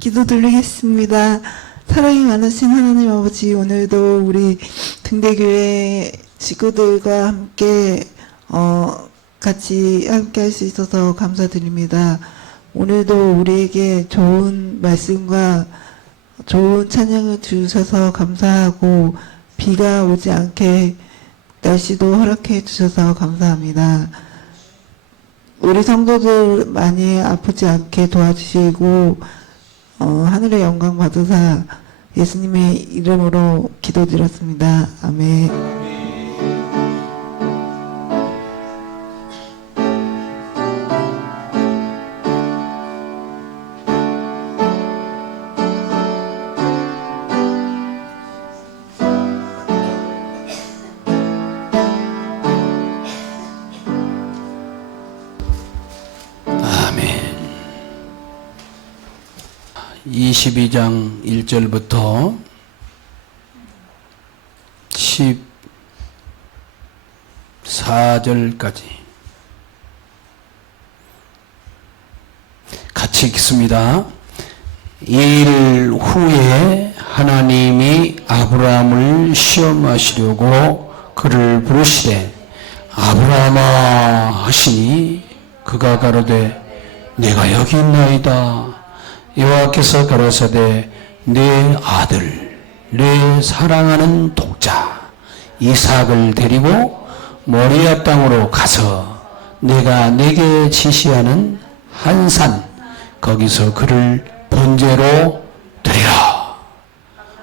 기도드리겠습니다. 사랑이 많으신 하나님 아버지, 오늘도 우리 등대교회 식구들과 함께 같이 함께 할 수 있어서 감사드립니다. 오늘도 우리에게 좋은 말씀과 좋은 찬양을 주셔서 감사하고, 비가 오지 않게 날씨도 허락해 주셔서 감사합니다. 우리 성도들 많이 아프지 않게 도와주시고 하늘의 영광 받으사 예수님의 이름으로 기도드렸습니다. 아멘. 아멘. 22장 1절부터 14절까지 같이 읽습니다. 이 일 후에 하나님이 아브라함을 시험하시려고 그를 부르시되 아브라함아 하시니 그가 가로되 내가 여기 있나이다. 여호와께서 가라사대 내 아들 내 사랑하는 독자 이삭을 데리고 모리아 땅으로 가서 내가 내게 지시하는 한 산 거기서 그를 번제로 드리라.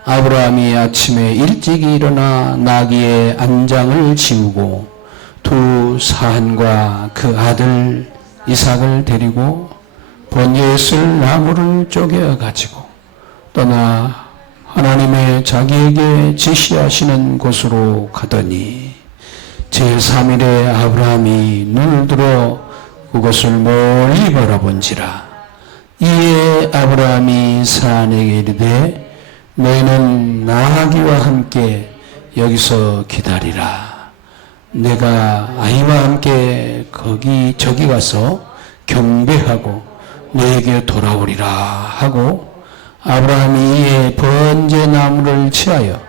아브라함이 아침에 일찍 일어나 나귀의 안장을 지우고 두 사한과 그 아들 이삭을 데리고 번제에 쓸 나무를 쪼개 가지고 떠나 하나님의 자기에게 지시하시는 곳으로 가더니 제3일에 아브라함이 눈을 들어 그것을 멀리 바라본지라. 이에 아브라함이 사안에게 이르되 너희는 나귀와 함께 여기서 기다리라. 내가 아이와 함께 저기 가서 경배하고 너에게 돌아오리라 하고 아브라함이 이에 번제나무를 취하여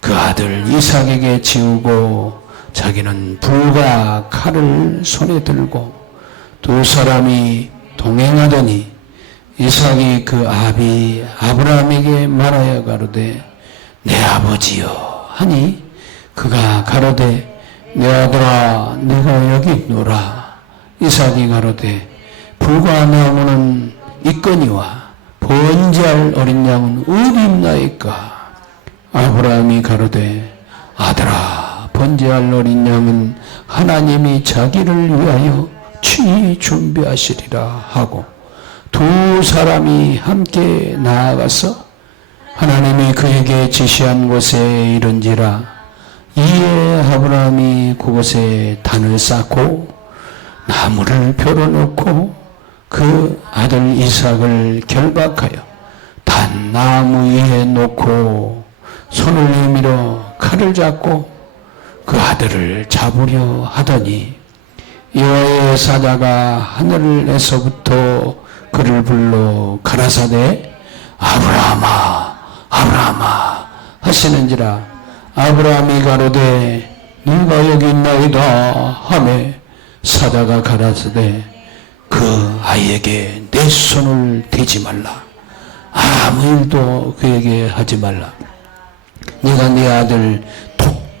그 아들 이삭에게 지우고 자기는 불과 칼을 손에 들고 두 사람이 동행하더니 이삭이 그 아비 아브라함에게 말하여 가로되 내 아버지여 하니 그가 가로되 내 아들아 내가 여기 있노라. 이삭이 가로되 불과 나무는 있거니와 번제할 어린 양은 어디 있나이까. 아브라함이 가로되 아들아 번제할 어린 양은 하나님이 자기를 위하여 친히 준비하시리라 하고 두 사람이 함께 나아가서 하나님이 그에게 지시한 곳에 이른지라. 이에 아브라함이 그곳에 단을 쌓고 나무를 펴놓고 그 아들 이삭을 결박하여 단 나무 위에 놓고 손을 내밀어 칼을 잡고 그 아들을 잡으려 하더니 여호와의 사자가 하늘에서부터 그를 불러 가라사대 아브라함아 아브라함아 하시는지라. 아브라함이 가로되 네가 여기 있나이다 하매 사자가 가라사대 그 아이에게 내 손을 대지 말라. 아무 일도 그에게 하지 말라. 네가 네 아들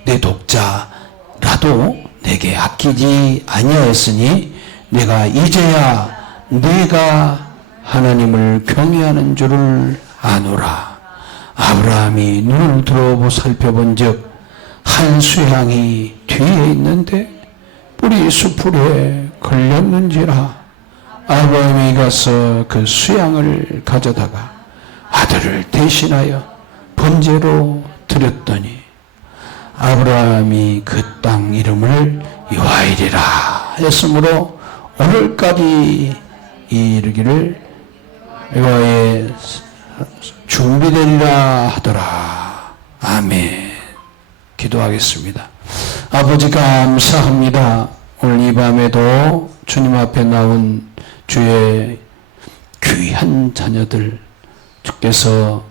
내 독자라도 내게 아끼지 아니하였으니 내가 이제야 네가 하나님을 경외하는 줄을 아노라. 아브라함이 눈을 들어 살펴본즉 한 수양이 뒤에 있는데 뿌리 수풀에 걸렸는지라. 아브라함이 가서 그 수양을 가져다가 아들을 대신하여 번제로 드렸더니 아브라함이 그 땅 이름을 여호와이리라 했으므로 오늘까지 이르기를 여호와의 준비되리라 하더라. 아멘. 기도하겠습니다. 아버지 감사합니다. 오늘 이 밤에도 주님 앞에 나온 주의 귀한 자녀들 주께서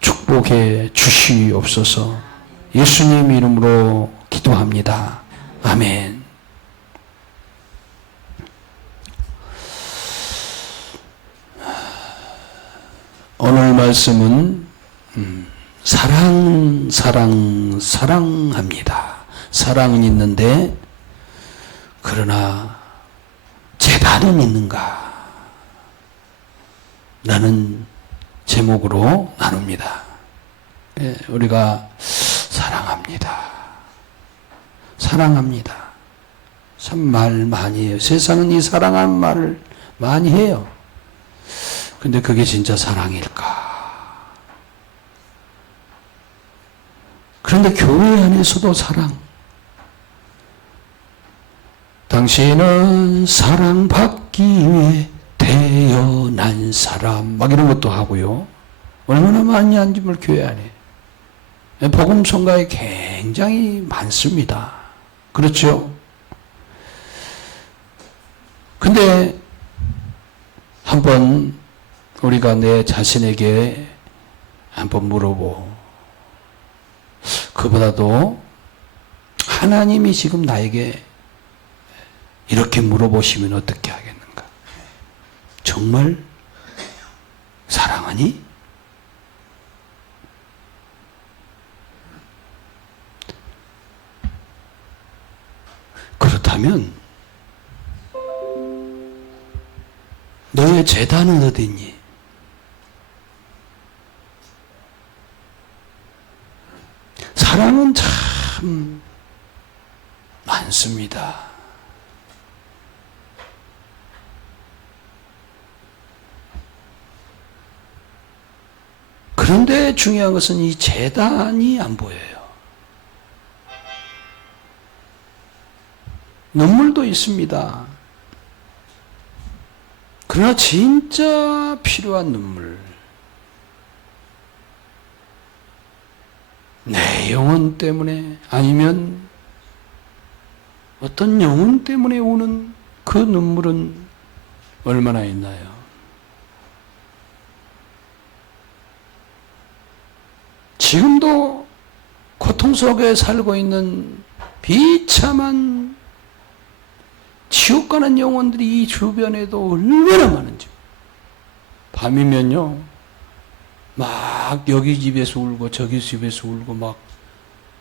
축복해 주시옵소서. 예수님 이름으로 기도합니다. 아멘. 오늘 말씀은 사랑합니다. 사랑은 있는데 그러나 재단은 있는가? 라는 제목으로 나눕니다. 예, 우리가 사랑합니다. 사랑합니다. 참 말 많이 해요. 세상은 이 사랑하는 말을 많이 해요. 근데 그게 진짜 사랑일까? 그런데 교회 안에서도 사랑. 당신은 사랑받기 위해 태어난 사람. 막 이런 것도 하고요. 얼마나 많이 앉으면 교회 안에. 복음성가에 굉장히 많습니다. 그렇죠? 근데 한번 우리가 내 자신에게 한번 물어보. 그보다도 하나님이 지금 나에게 이렇게 물어보시면 어떻게 하겠는가? 정말 사랑하니? 그렇다면 너의 재단은 어디 있니? 사랑은 참 많습니다. 그런데 중요한 것은 이 재단이 안 보여요. 눈물도 있습니다. 그러나 진짜 필요한 눈물. 내 영혼 때문에 아니면 어떤 영혼 때문에 오는 그 눈물은 얼마나 있나요? 지금도 고통 속에 살고 있는 비참한 지옥 가는 영혼들이 이 주변에도 얼마나 많은지. 밤이면요, 막 여기 집에서 울고 저기 집에서 울고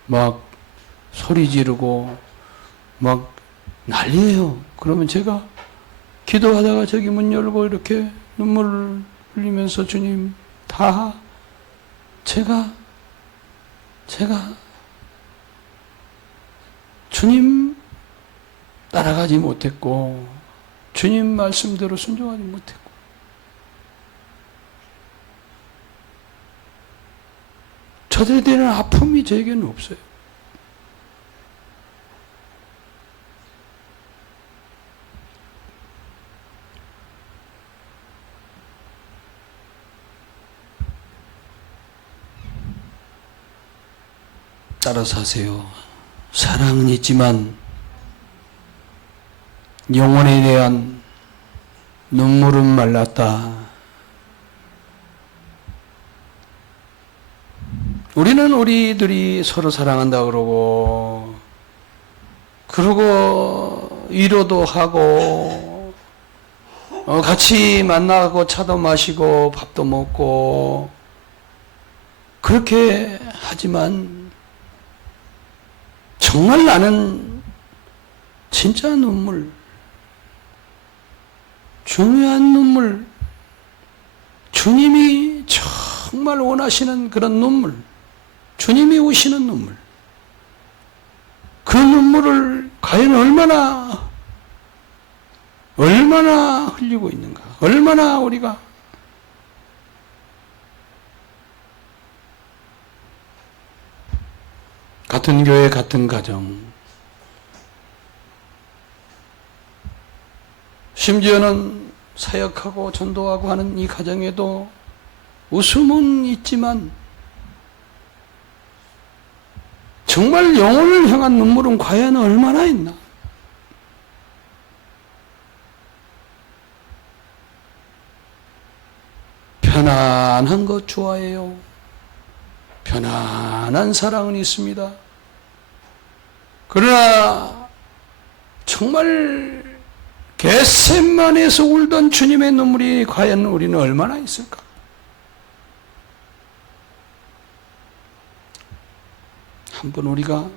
막 소리 지르고 막 난리예요. 그러면 제가 기도하다가 저기 문 열고 이렇게 눈물을 흘리면서 주님, 다 제가 주님 따라가지 못했고 주님 말씀대로 순종하지 못했고 저들에 대한 아픔이 저에게는 없어요. 따라서 하세요. 사랑은 있지만 영혼에 대한 눈물은 말랐다. 우리는 우리들이 서로 사랑한다 그러고 위로도 하고 같이 만나고 차도 마시고 밥도 먹고 그렇게 하지만 정말 나는 진짜 눈물, 중요한 눈물, 주님이 정말 원하시는 그런 눈물, 주님이 오시는 눈물, 그 눈물을 과연 얼마나 흘리고 있는가, 얼마나 우리가 같은 교회, 같은 가정, 심지어는 사역하고 전도하고 하는 이 가정에도 웃음은 있지만 정말 영혼을 향한 눈물은 과연 얼마나 있나? 편안한 것 좋아해요. 편안한 사랑은 있습니다. 그러나 정말 겟세마네에서 울던 주님의 눈물이 과연 우리는 얼마나 있을까? 한번 우리가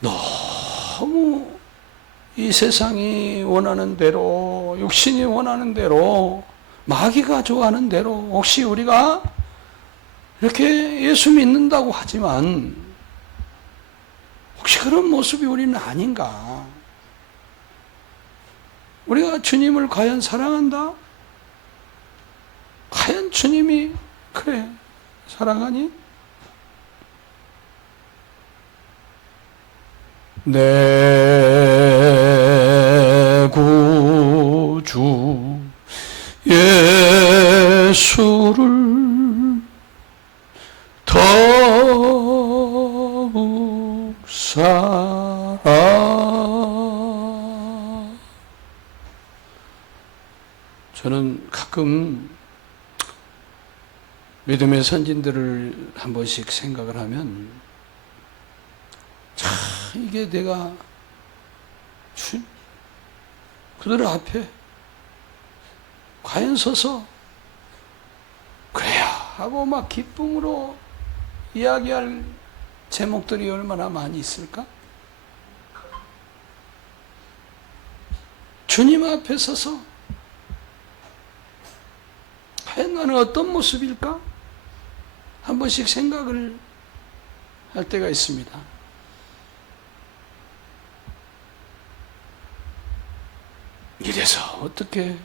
너무 이 세상이 원하는 대로, 육신이 원하는 대로, 마귀가 좋아하는 대로, 혹시 우리가 이렇게 예수 믿는다고 하지만 혹시 그런 모습이 우리는 아닌가? 우리가 주님을 과연 사랑한다? 과연 주님이 그래 사랑하니? 내 구주 예수를 더욱 사랑. 저는 가끔 믿음의 선진들을 한 번씩 생각을 하면 참 이게 내가 그들 앞에 과연 서서 그래야 하고 막 기쁨으로 이야기할 제목들이 얼마나 많이 있을까? 주님 앞에 서서 과연 나는 어떤 모습일까? 한 번씩 생각을 할 때가 있습니다. 이래서 어떻게,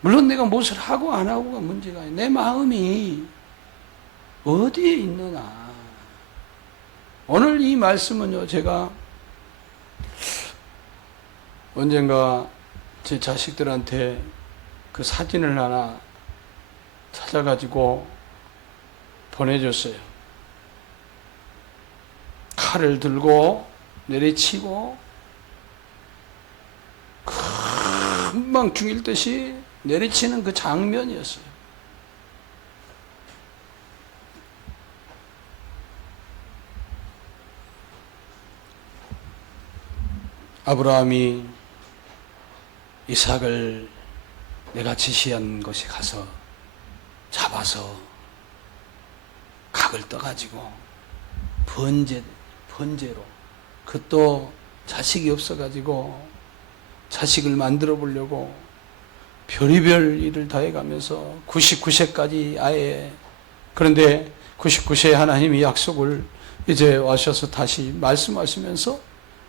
물론 내가 무엇을 하고 안 하고가 문제가 아니에요. 내 마음이 어디에 있느냐. 오늘 이 말씀은요, 제가 언젠가 제 자식들한테 그 사진을 하나 찾아가지고 보내줬어요. 칼을 들고 내리치고 금방 죽일 듯이 내리치는 그 장면이었어요. 아브라함이 이삭을 내가 지시한 곳에 가서 잡아서 각을 떠가지고 번제로, 그것도 자식이 없어가지고 자식을 만들어 보려고 별의별 일을 다해가면서 99세까지 아예, 그런데 99세에 하나님이 약속을 이제 와셔서 다시 말씀하시면서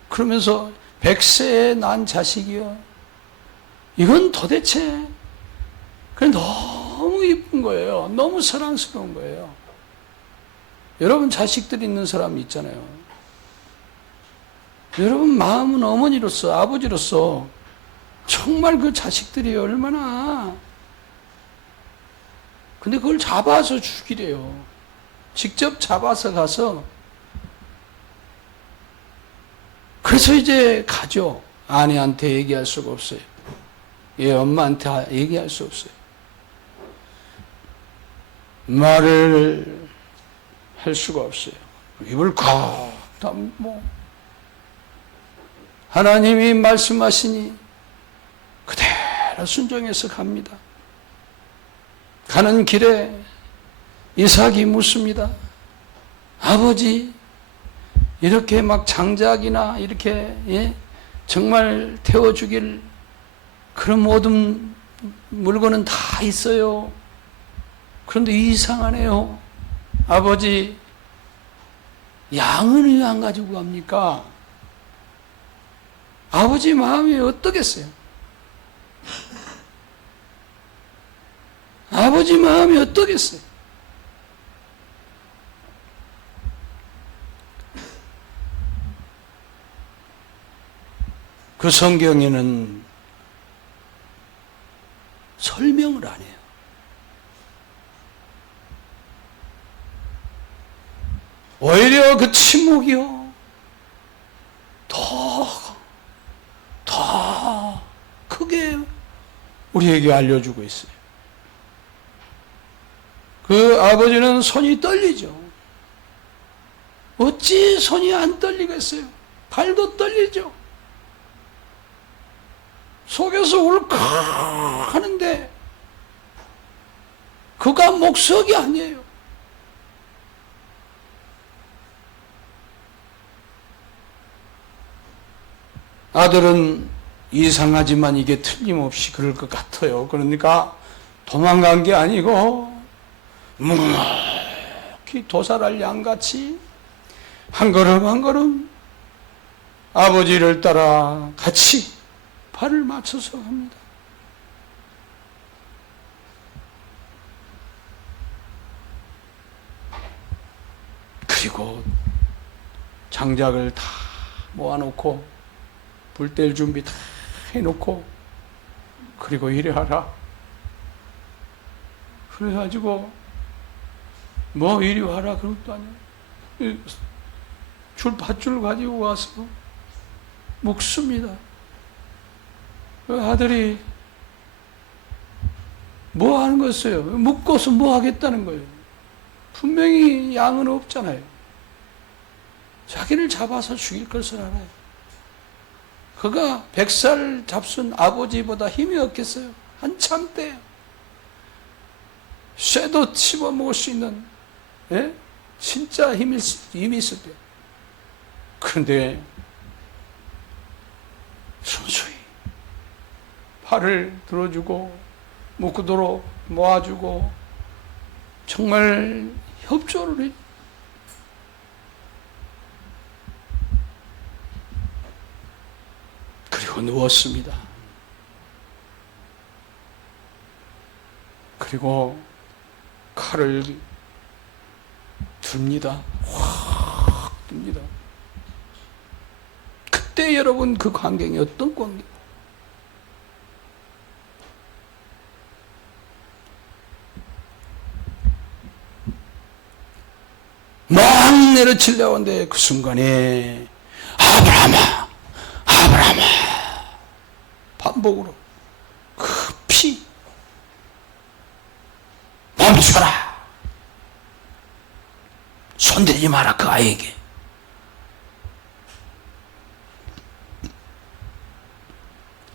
그러면서 100세에 난 자식이요, 이건 도대체 그냥 너무 이쁜 거예요. 너무 사랑스러운 거예요. 여러분 자식들이 있는 사람 있잖아요. 여러분 마음은 어머니로서, 아버지로서 정말 그 자식들이 얼마나, 근데 그걸 잡아서 죽이래요. 직접 잡아서 가서. 그래서 이제 가죠. 아내한테 얘기할 수가 없어요. 얘 엄마한테 얘기할 수 없어요. 말을 할 수가 없어요. 입을 꽉 다물고 하나님이 말씀하시니 그대로 순종해서 갑니다. 가는 길에 이삭이 묻습니다. 아버지, 이렇게 막 장작이나 이렇게 정말 태워 죽일 그런 모든 물건은 다 있어요. 그런데 이상하네요. 아버지, 양은 왜 안 가지고 갑니까? 아버지 마음이 어떠겠어요? 아버지 마음이 어떠겠어요? 그 성경에는 설명을 안 해요. 오히려 그 침묵이요, 더 크게 우리에게 알려주고 있어요. 그 아버지는 손이 떨리죠. 어찌 손이 안 떨리겠어요? 발도 떨리죠. 속에서 울컥 하는데 그가 목석이 아니에요. 아들은 이상하지만 이게 틀림없이 그럴 것 같아요. 그러니까 도망간 게 아니고 묵묵히 도살할 양같이 한 걸음 한 걸음 아버지를 따라 같이 발을 맞춰서 갑니다. 그리고 장작을 다 모아놓고 불 뗄 준비 다 해놓고 그리고 이래 하라. 그래가지고 뭐 이리 와라 그런 것도 아니에요. 밧줄 가지고 와서 묶습니다. 그 아들이 뭐 하는 거였어요? 묶어서 뭐 하겠다는 거예요? 분명히 양은 없잖아요. 자기를 잡아서 죽일 것을 알아요. 그가 100살 잡순 아버지보다 힘이 없겠어요? 한참 때 쇠도 씹어먹을 수 있는 진짜 힘이 있을 때. 그런데 순수히 팔을 들어주고 묶도록 모아주고 정말 협조를 해. 그리고 누웠습니다. 그리고 칼을 듭니다. 확 듭니다. 그때 여러분 그 광경이 어떤 광경? 막 내려치려는데 그 순간에 아브라함아, 아브라함아 반복으로 급히 멈춰라. 손대지 마라 그 아이에게.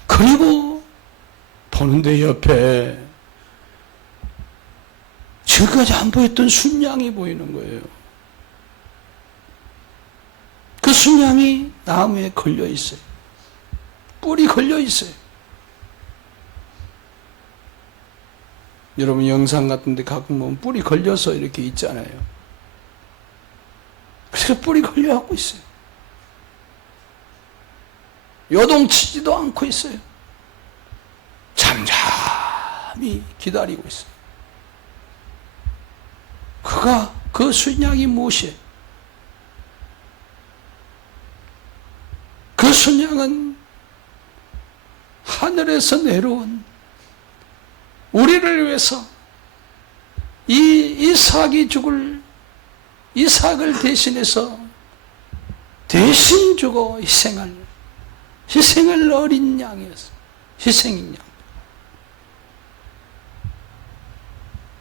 그리고 보는데 옆에 지금까지 안 보였던 순양이 보이는 거예요. 그 순양이 나무에 걸려 있어요. 뿔이 걸려 있어요. 여러분 영상 같은데 가끔 보면 뿔이 걸려서 이렇게 있잖아요. 그래서 뿔이 걸려갖고 있어요. 요동치지도 않고 있어요. 잠잠히 기다리고 있어요. 그 순양이 무엇이에요? 그 순양은 하늘에서 내려온 우리를 위해서 이삭이 죽을 이삭을 대신해서 대신 주고 희생을 어린 양이었어. 희생인 양.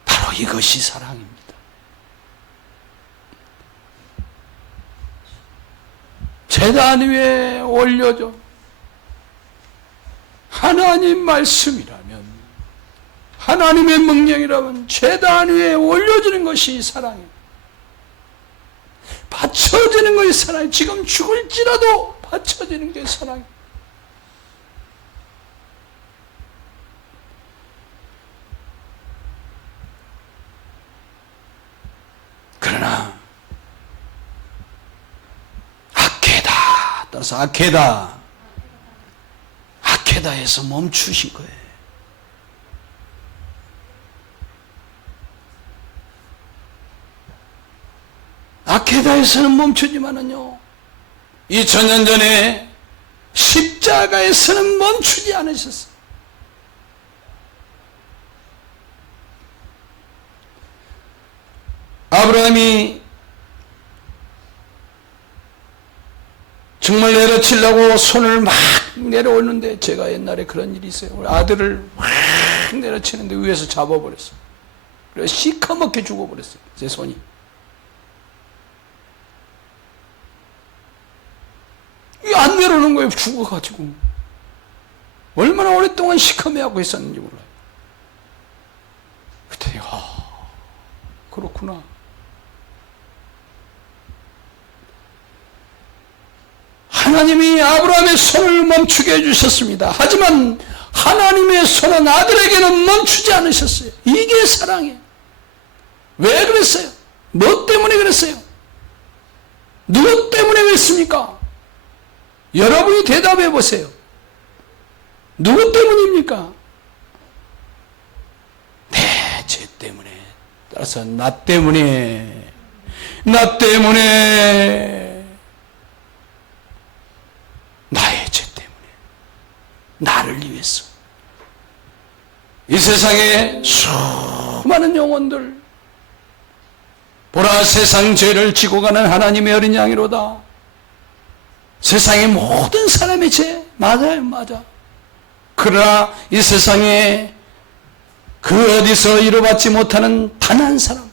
바로 이것이 사랑입니다. 제단 위에 올려줘. 하나님 말씀이라면, 하나님의 명령이라면 제단 위에 올려주는 것이 사랑이에요. 바쳐지는 것이 사랑이에요. 지금 죽을지라도 바쳐지는 게 사랑이에요. 그러나 따라서 아케다에서 멈추신 거예요. 아케다에서는 멈추지만은요, 2000년 전에 십자가에서는 멈추지 않으셨어요. 아브라함이 정말 내려치려고 손을 막 내려오는데, 제가 옛날에 그런 일이 있어요. 우리 아들을 막 내려치는데 위에서 잡아버렸어요. 그래서 시커멓게 죽어버렸어요, 제 손이. 이게 안 내려오는 거예요, 죽어가지고. 얼마나 오랫동안 시커매하고 있었는지 몰라요. 그때, 그렇구나. 하나님이 아브라함의 손을 멈추게 해주셨습니다. 하지만 하나님의 손은 아들에게는 멈추지 않으셨어요. 이게 사랑이에요. 왜 그랬어요? 뭐 때문에 그랬어요? 누구 때문에 그랬습니까? 여러분이 대답해 보세요. 누구 때문입니까? 죄 때문에. 따라서 나 때문에. 나의 죄 때문에. 나를 위해서. 이 세상에 수많은 영혼들, 보라 세상 죄를 지고 가는 하나님의 어린 양이로다. 세상의 모든 사람의 죄, 맞아요, 맞아. 그러나 이 세상에 그 어디서 이루받지 못하는 단 한 사람,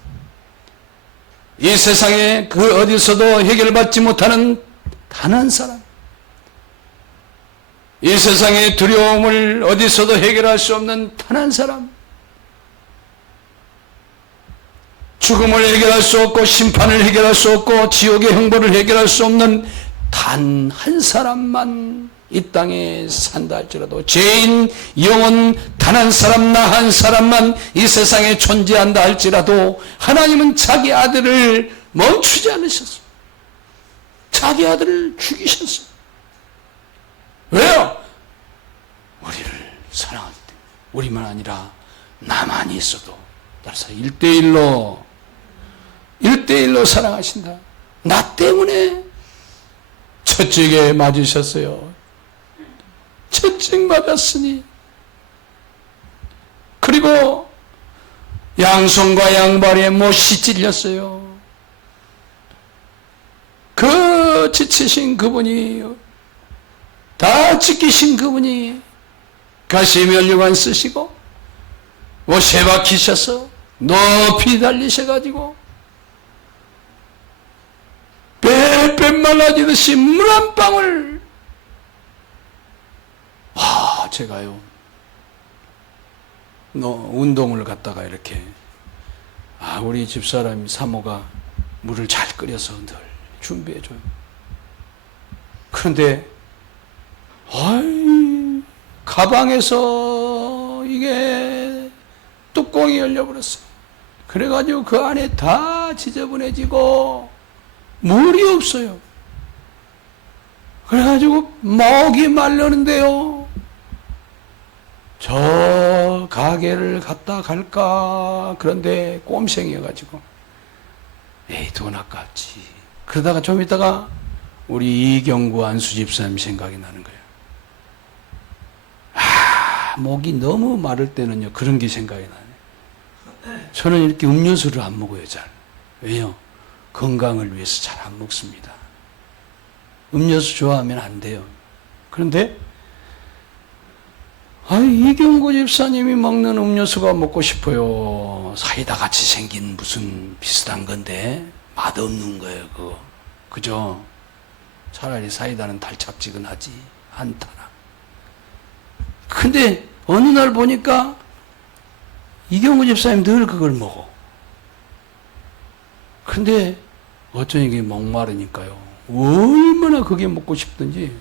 이 세상에 그 어디서도 해결받지 못하는 단 한 사람, 이 세상의 두려움을 어디서도 해결할 수 없는 단 한 사람, 죽음을 해결할 수 없고 심판을 해결할 수 없고 지옥의 형벌을 해결할 수 없는 단 한 사람만 이 땅에 산다 할지라도, 죄인 영혼 단 한 사람, 나 한 사람만 이 세상에 존재한다 할지라도 하나님은 자기 아들을 멈추지 않으셨어요. 자기 아들을 죽이셨어요. 왜요? 우리를 사랑할 때, 우리만 아니라 나만이 있어도, 따라서 1대1로 사랑하신다. 나 때문에 채찍에 맞으셨어요. 채찍 맞았으니. 그리고 양손과 양발에 못이 찔렸어요. 그 지치신 그분이, 다 지키신 그분이 가시에 면류관 쓰시고 못에 박히셔서 높이 달리셔가지고 빼빼 말라지듯이 물 한 방울, 제가요, 운동을 갔다가 이렇게, 우리 집사람 사모가 물을 잘 끓여서 늘 준비해줘요. 그런데 가방에서 이게 뚜껑이 열려버렸어요. 그래가지고 그 안에 다 지저분해지고 물이 없어요. 그래가지고 목이 마르는데요, 저 가게를 갔다 갈까, 그런데 꼼생이어가지고 돈 아깝지. 그러다가 좀 있다가 우리 이경구 안수 집사님 생각이 나는 거예요. 목이 너무 마를 때는요, 그런 게 생각이 나네. 저는 이렇게 음료수를 안 먹어요, 잘. 왜요? 건강을 위해서 잘 안 먹습니다. 음료수 좋아하면 안 돼요. 그런데 이경구 집사님이 먹는 음료수가 먹고 싶어요. 사이다 같이 생긴 무슨 비슷한 건데 맛없는 거예요, 그거. 그죠? 차라리 사이다는 달짝지근하지 않다나. 근데 어느 날 보니까 이경구 집사님 늘 그걸 먹어. 근데 어쩌니 이게 목마르니까요, 얼마나 그게 먹고 싶든지,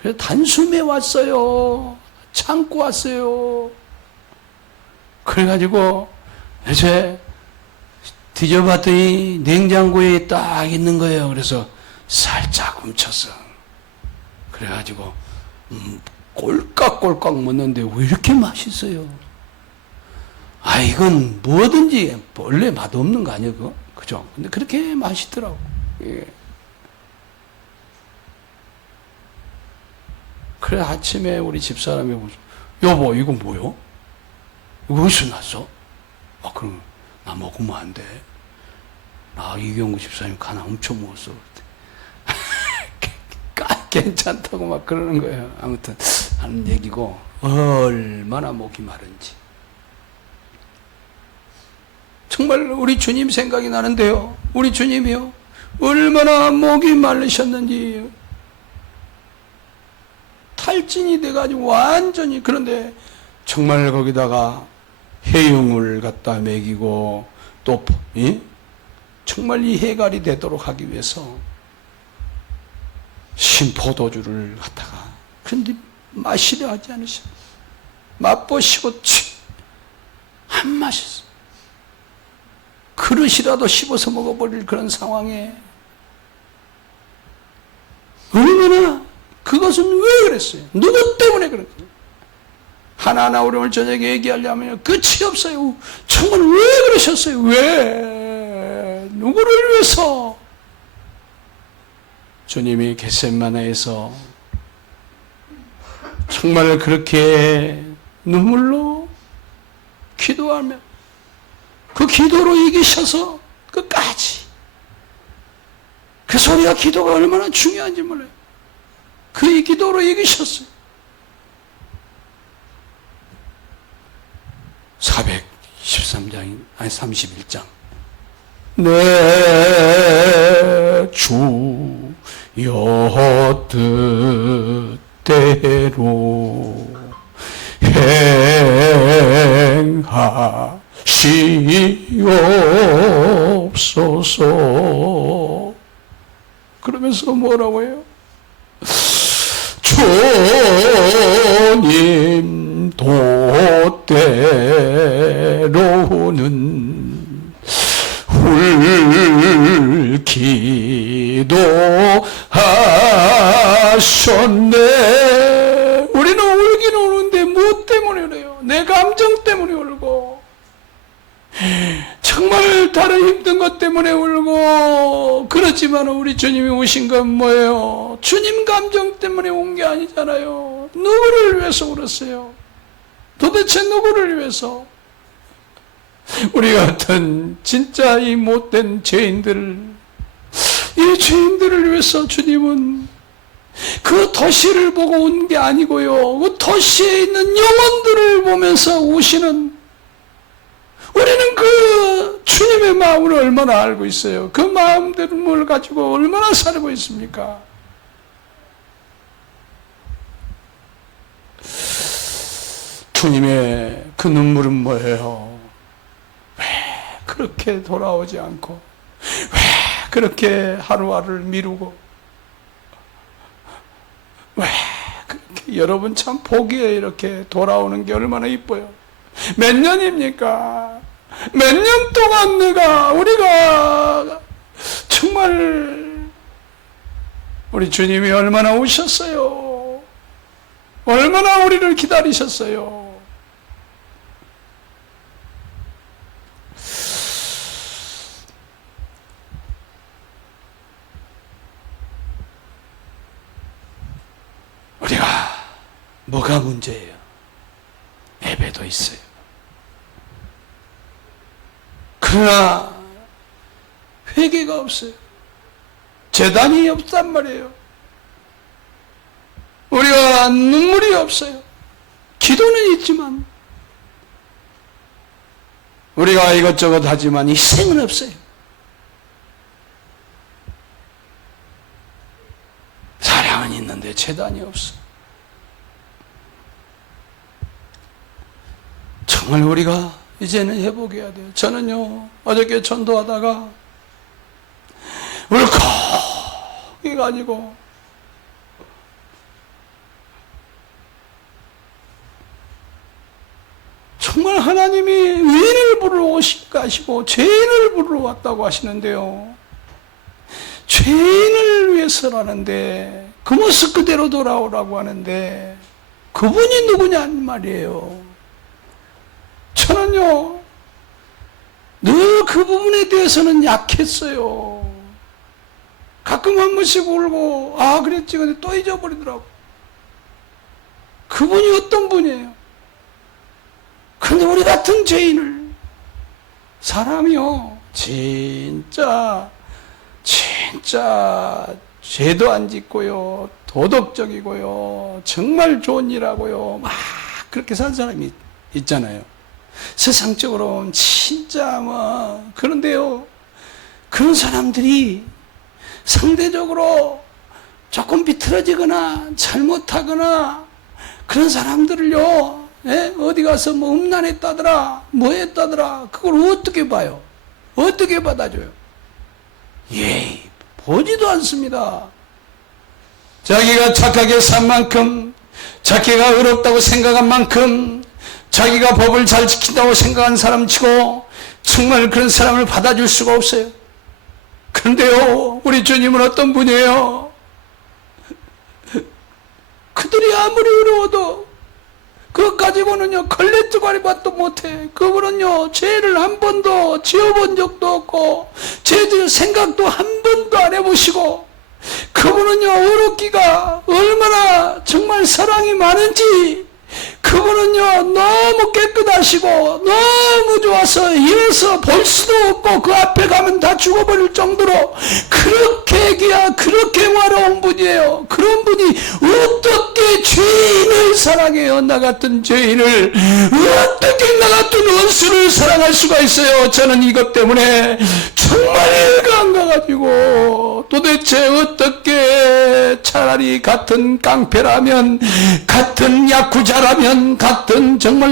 그래서 단숨에 왔어요. 참고 왔어요. 그래가지고 이제 뒤져봤더니 냉장고에 딱 있는 거예요. 그래서 살짝 훔쳐서, 그래가지고 꼴깍꼴깍 먹는데 왜 이렇게 맛있어요? 이건 뭐든지 원래 맛없는 거 아니에요, 그거? 그죠? 근데 그렇게 맛있더라고. 예. 그래, 아침에 우리 집사람이, 여보, 이거 뭐요? 이거 어디서 났어? 그럼 나 먹으면 안 돼. 나 이경구 집사님 하나 엄청 먹었어. 괜찮다고 막 그러는 거예요. 아무튼 하는 얘기고, 얼마나 목이 마른지. 정말 우리 주님 생각이 나는데요. 우리 주님이요, 얼마나 목이 마르셨는지, 탈진이 돼가지고 완전히. 그런데 정말 거기다가 해용을 갖다 먹이고 또 정말 이 해갈이 되도록 하기 위해서 신포도주를 갖다가, 그런데 마시려 하지 않으셔. 맛보시고 안 마셨어. 그릇이라도 씹어서 먹어버릴 그런 상황에 얼마나, 그것은 왜 그랬어요? 누구 때문에 그랬어요? 하나하나 우리 오늘 저녁에 얘기하려면 끝이 없어요. 정말 왜 그러셨어요? 왜? 누구를 위해서? 주님이 겟세마네에서 정말 그렇게 눈물로 기도하며 그 기도로 이기셔서 끝까지. 그래서 우리가 기도가 얼마나 중요한지 몰라요. 그 이 기도로 이기셨어요. 413장, 아니 31장. 내 주여 뜻대로 행하시옵소서. 그러면서 뭐라고 해요? 주님 도대로는 기도하셨네. 우리는 울긴 우는데 뭐 때문에 그래요? 내 감정 때문에 울고, 정말 다른 힘든 것 때문에 울고. 그렇지만 우리 주님이 우신 건 뭐예요? 주님 감정 때문에 온 게 아니잖아요. 누구를 위해서 울었어요? 도대체 누구를 위해서? 우리 같은 진짜 이 못된 죄인들을, 이 죄인들을 위해서 주님은 그 도시를 보고 온 게 아니고요, 그 도시에 있는 영혼들을 보면서 우시는, 우리는 그 주님의 마음을 얼마나 알고 있어요? 그 마음들을 가지고 얼마나 살고 있습니까? 주님의 그 눈물은 뭐예요? 왜 그렇게 돌아오지 않고, 왜 그렇게 하루하루를 미루고, 왜 그렇게, 여러분 참 보기에 이렇게 돌아오는 게 얼마나 이뻐요. 몇 년입니까? 몇 년 동안 우리가 정말 우리 주님이 얼마나 오셨어요? 얼마나 우리를 기다리셨어요? 우리가 뭐가 문제예요? 예배도 있어요. 그러나 회개가 없어요. 제단이 없단 말이에요. 우리가 눈물이 없어요. 기도는 있지만, 우리가 이것저것 하지만 희생은 없어요. 사랑은 있는데 제단이 없어. 정말 우리가 이제는 회복해야 돼요. 저는요, 어저께 전도하다가 울컥 해가지고 정말 하나님이 의인을 부르러 오실까 하시고 죄인을 부르러 왔다고 하시는데요, 죄인을 위해서라는데 그 모습 그대로 돌아오라고 하는데 그분이 누구냐는 말이에요. 저는요, 늘 그 부분에 대해서는 약했어요. 가끔 한 번씩 울고, 아 그랬지, 근데 또 잊어버리더라고. 그분이 어떤 분이에요? 그런데 우리 같은 죄인을, 사람이요, 진짜 죄도 안 짓고요, 도덕적이고요, 정말 좋은 일하고요, 막 그렇게 사는 사람이 있잖아요. 세상적으로는 진짜 그런데요, 그런 사람들이 상대적으로 조금 비틀어지거나 잘못하거나 그런 사람들을요, 어디 가서 음란했다더라, 뭐 했다더라, 그걸 어떻게 봐요? 어떻게 받아줘요? 보지도 않습니다. 자기가 착하게 산 만큼, 자기가 의롭다고 생각한 만큼, 자기가 법을 잘 지킨다고 생각한 사람치고 정말 그런 사람을 받아줄 수가 없어요. 그런데요, 우리 주님은 어떤 분이에요? 그들이 아무리 의로워도 그것 가지고는요, 걸레뚜가리밭도 못해. 그분은요, 죄를 한 번도 지어본 적도 없고 죄질 생각도 한 번도 안 해보시고, 그분은요, 의롭기가 얼마나 정말 사랑이 많은지, 그분은요, 너무 깨끗하시고 너무 좋아서 이어서 볼 수도 없고 그 앞에 가면 다 죽어버릴 정도로 그렇게 귀하, 그렇게 화려한 분이에요. 그런 분이 어떻게 죄인을 사랑해요? 나 같은 죄인을 어떻게, 나 같은 원수를 사랑할 수가 있어요? 저는 이것 때문에 정말 이해가 안 가가지고, 도대체 어떻게 차라리 같은 깡패라면, 같은 야쿠자라면, 같은 정말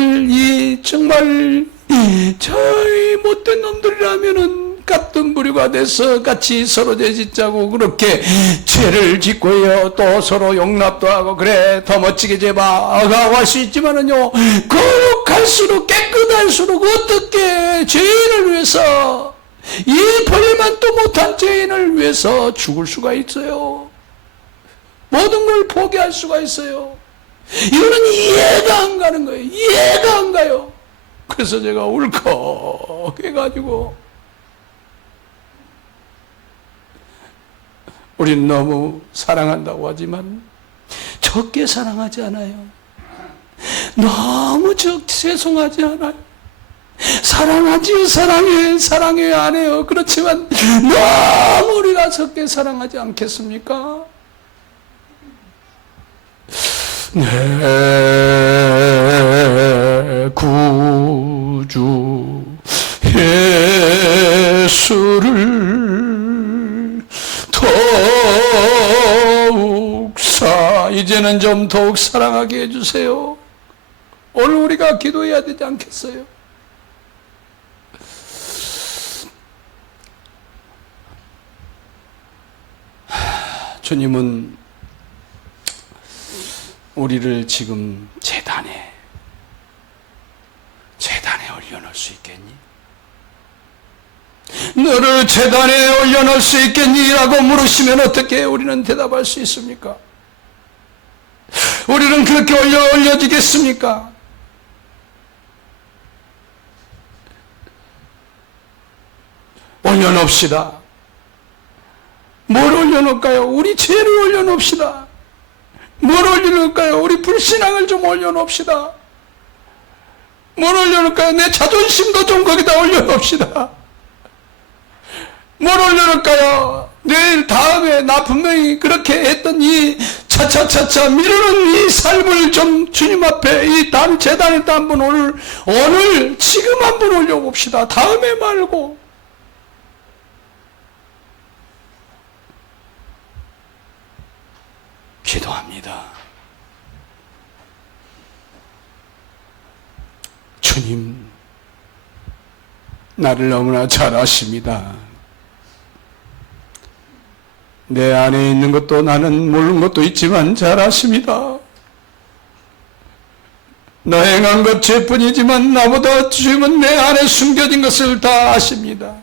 저희 못된 놈들이라면은 같은 부류가 돼서 같이 서로 죄짓자고 그렇게 죄를 짓고요, 또 서로 용납도 하고, 그래 더 멋지게 죄봐가고 할 수 있지만은요, 거룩할수록 깨끗할수록 어떻게 죄인을 위해서, 이 벌만도 못한 죄인을 위해서 죽을 수가 있어요? 모든 걸 포기할 수가 있어요? 이거는 이해가 안 가는 거예요. 이해가 안 가요. 그래서 제가 울컥 해가지고, 우린 너무 사랑한다고 하지만 적게 사랑하지 않아요. 너무 죄송하지 않아요. 사랑하지요, 사랑해 안 해요. 그렇지만 너무 우리가 적게 사랑하지 않겠습니까? 내 구주 예수를 이제는 좀 더욱 사랑하게 해주세요. 오늘 우리가 기도해야 되지 않겠어요? 주님은 우리를 지금 제단에 올려놓을 수 있겠니? 너를 제단에 올려놓을 수 있겠니? 라고 물으시면 어떻게 우리는 대답할 수 있습니까? 우리는 그렇게 올려지겠습니까? 올려놓읍시다. 뭘 올려놓을까요? 우리 죄를 올려놓읍시다. 뭘 올려놓을까요? 우리 불신앙을 좀 올려놓읍시다. 뭘 올려놓을까요? 내 자존심도 좀 거기다 올려놓읍시다. 뭘 올려놓을까요? 내일 다음에 나 분명히 그렇게 했던 이 차차차차 미루는 이 삶을 좀 주님 앞에 이 재단에다 한번 오늘 지금 한번 올려봅시다. 다음에 말고. 기도합니다. 주님, 나를 너무나 잘 아십니다. 내 안에 있는 것도 나는 모르는 것도 있지만 잘 아십니다. 나 행한 것 죄뿐이지만 나보다 주님은 내 안에 숨겨진 것을 다 아십니다.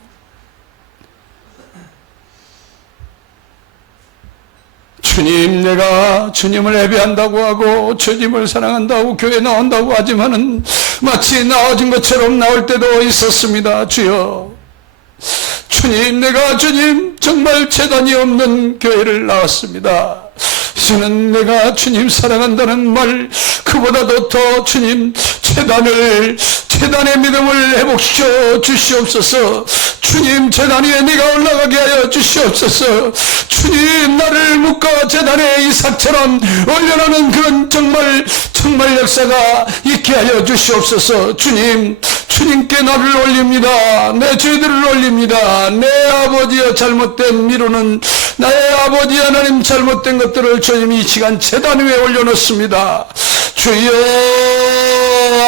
주님, 내가 주님을 예배한다고 하고 주님을 사랑한다고 교회 나온다고 하지만은 마치 나와진 것처럼 나올 때도 있었습니다. 주여, 주님, 내가 주님 정말 재단이 없는 교회를 나왔습니다. 이제는 내가 주님 사랑한다는 말, 그보다도 더 주님 재단을 재단의 믿음을 회복시켜 주시옵소서. 주님, 재단 위에 네가 올라가게 하여 주시옵소서. 주님, 나를 묶어 재단에 이삭처럼 올려놓는 그런 정말 역사가 있게 하여 주시옵소서. 주님, 주님께 나를 올립니다. 내 죄들을 올립니다. 내 아버지의 잘못된 미루는 나의 아버지 하나님 잘못된 것들을 주님 이 시간 재단 위에 올려놓습니다. 주여,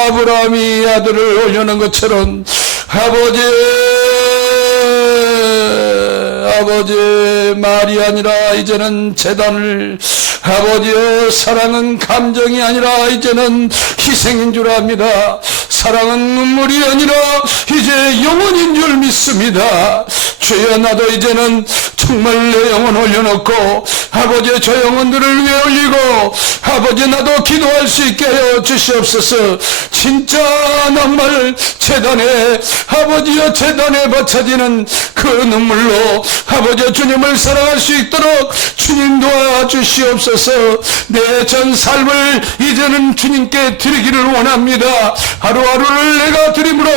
아브라함이 아들을 올려놓은 것처럼 아버지의 말이 아니라 이제는 재단을, 아버지의 사랑은 감정이 아니라 이제는 희생인 줄 압니다. 사랑은 눈물이 아니라 이제 영혼인 줄 믿습니다. 주여, 나도 이제는 정말 내 영혼 올려놓고 아버지의 저 영혼들을 위해 올리고 아버지 나도 기도할 수 있게 하여 주시옵소서. 진짜 정말 재단에, 아버지여 재단에 바쳐지는 그 눈물로 아버지 주님을 사랑할 수 있도록 주님 도와주시옵소서. 내 전 삶을 이제는 주님께 드리기를 원합니다. 하루하루를 내가 드림으로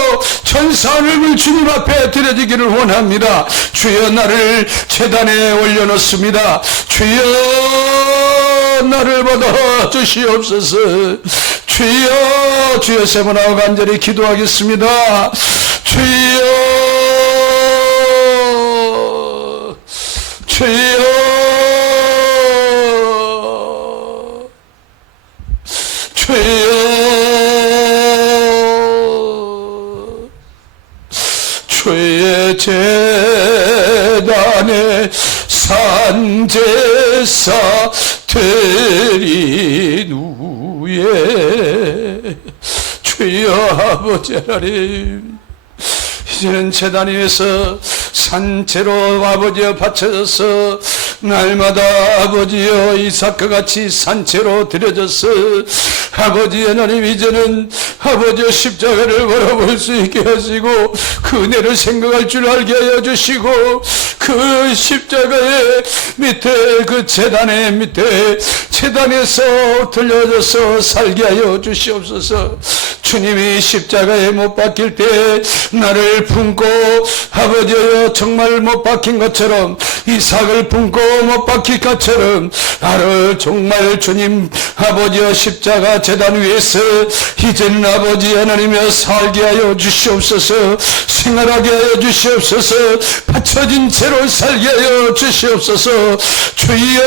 전 삶을 주님 앞에 드려지기를 원합니다. 주여, 나를 재단에 올려놓습니다. 주여, 나를 받아 주시옵소서. 주여, 주여, 세 번 하고 간절히 기도하겠습니다. 주여, 주여, 주여, 주의 재단에 산제사 드린 후에 주여 아버지 하나님, 이제는 재단 위에서 산채로 아버지여 바쳐져서 날마다 아버지여 이삭과 같이 산채로 드려져서 아버지 하나님, 이제는 아버지여 십자가를 바라볼 수 있게 하시고 그 은혜를 생각할 줄 알게 하여 주시고 그 십자가의 밑에 그 재단의 밑에 재단에서 들려져서 살게 하여 주시옵소서. 주님이 십자가에 못 박힐 때 나를 품고 아버지여 정말 못 박힌 것처럼 이삭을 품고 못 박힐 것처럼 나를 정말 주님 아버지여 십자가 재단 위에서 이제는 아버지 하나님여 살게 하여 주시옵소서. 생활하게 하여 주시옵소서. 바쳐진 채로 살게 하여 주시옵소서. 주여,